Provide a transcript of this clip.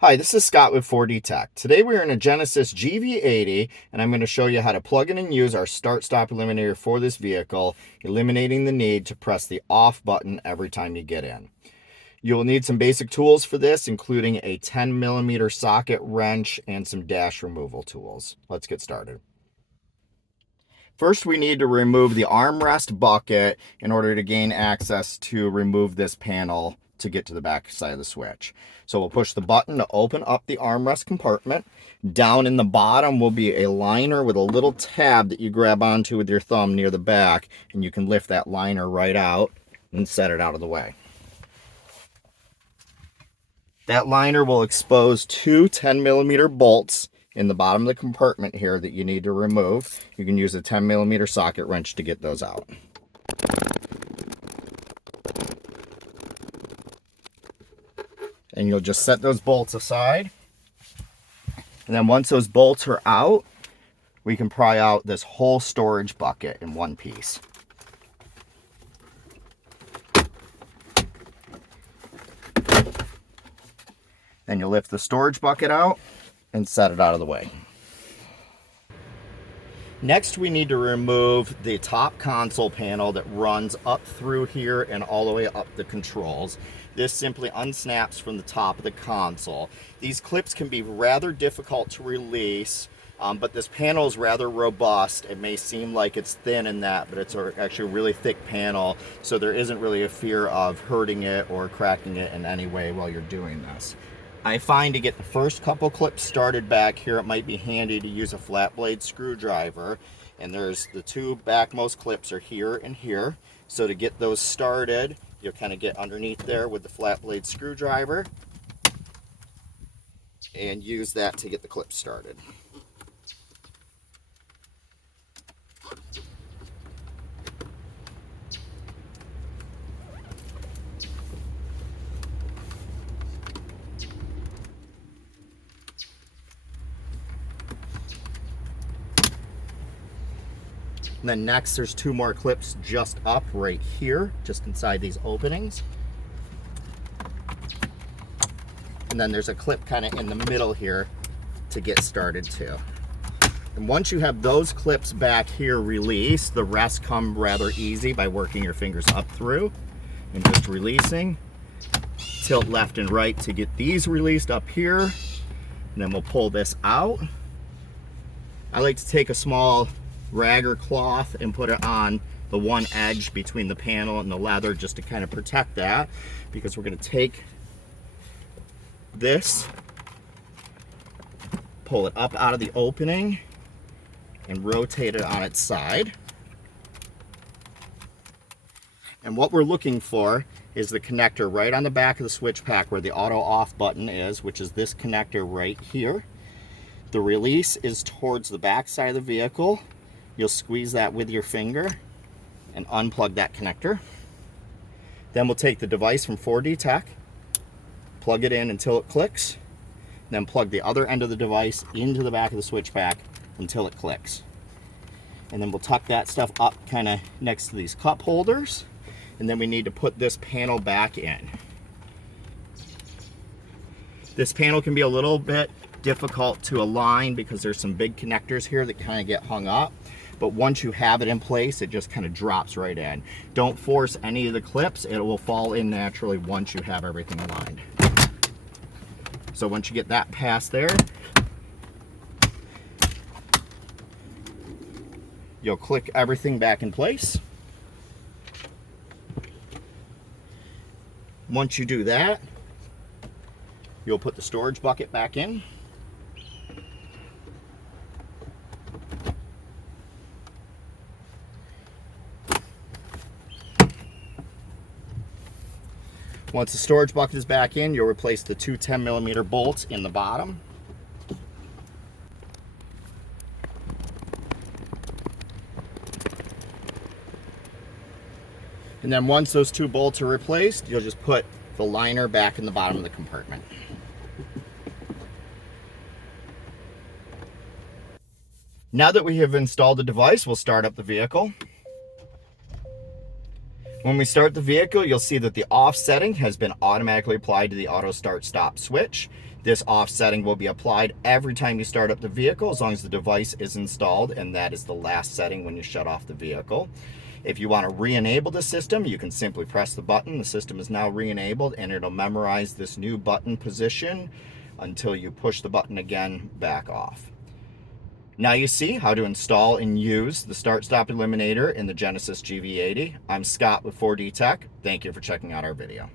Hi, this is Scott with 4D Tech. Today we're in a Genesis GV80 and I'm going to show you how to plug in and use our start-stop eliminator for this vehicle, eliminating the need to press the off button every time you get in. You will need some basic tools for this, including a 10mm socket wrench and some dash removal tools. Let's get started. First, we need to remove the armrest bucket in order to gain access to remove this panel to get to the back side of the switch. So we'll push the button to open up the armrest compartment. Down in the bottom will be a liner with a little tab that you grab onto with your thumb near the back, and you can lift that liner right out and set it out of the way. That liner will expose two 10mm bolts in the bottom of the compartment here that you need to remove. You can use a 10mm socket wrench to get those out. And you'll just set those bolts aside. And then once those bolts are out, we can pry out this whole storage bucket in one piece. Then you'll lift the storage bucket out and set it out of the way. Next, we need to remove the top console panel that runs up through here and all the way up the controls. This simply unsnaps from the top of the console. These clips can be rather difficult to release, but this panel is rather robust. It may seem like it's thin in that, but it's actually a really thick panel, so there isn't really a fear of hurting it or cracking it in any way while you're doing this. I find to get the first couple clips started back here, it might be handy to use a flat blade screwdriver. And there's the two backmost clips are here and here. So to get those started, you'll kind of get underneath there with the flat blade screwdriver and use that to get the clips started. And then next, there's two more clips just up right here, just inside these openings. And then there's a clip kind of in the middle here to get started too. And once you have those clips back here released, the rest come rather easy by working your fingers up through and just releasing. Tilt left and right to get these released up here. And then we'll pull this out. I like to take a small rag or cloth and put it on the one edge between the panel and the leather just to kind of protect that, because we're going to take this, pull it up out of the opening and rotate it on its side. And what we're looking for is the connector right on the back of the switch pack where the auto off button is, which is this connector right here. The release is towards the back side of the vehicle. You'll squeeze that with your finger and unplug that connector. Then we'll take the device from 4D Tech, plug it in until it clicks, then plug the other end of the device into the back of the switch pack until it clicks. And then we'll tuck that stuff up kind of next to these cup holders, and then we need to put this panel back in. This panel can be a little bit difficult to align because there's some big connectors here that kind of get hung up. But once you have it in place, it just kind of drops right in. Don't force any of the clips. It will fall in naturally once you have everything aligned. So once you get that past there, you'll click everything back in place. Once you do that, you'll put the storage bucket back in. Once the storage bucket is back in, you'll replace the two 10mm bolts in the bottom. And then once those two bolts are replaced, you'll just put the liner back in the bottom of the compartment. Now that we have installed the device, we'll start up the vehicle. When we start the vehicle, you'll see that the off setting has been automatically applied to the auto start stop switch. This off setting will be applied every time you start up the vehicle as long as the device is installed, and that is the last setting when you shut off the vehicle. If you want to re-enable the system, you can simply press the button. The system is now re-enabled, and it'll memorize this new button position until you push the button again back off. Now you see how to install and use the start-stop eliminator in the Genesis GV80. I'm Scott with 4D Tech. Thank you for checking out our video.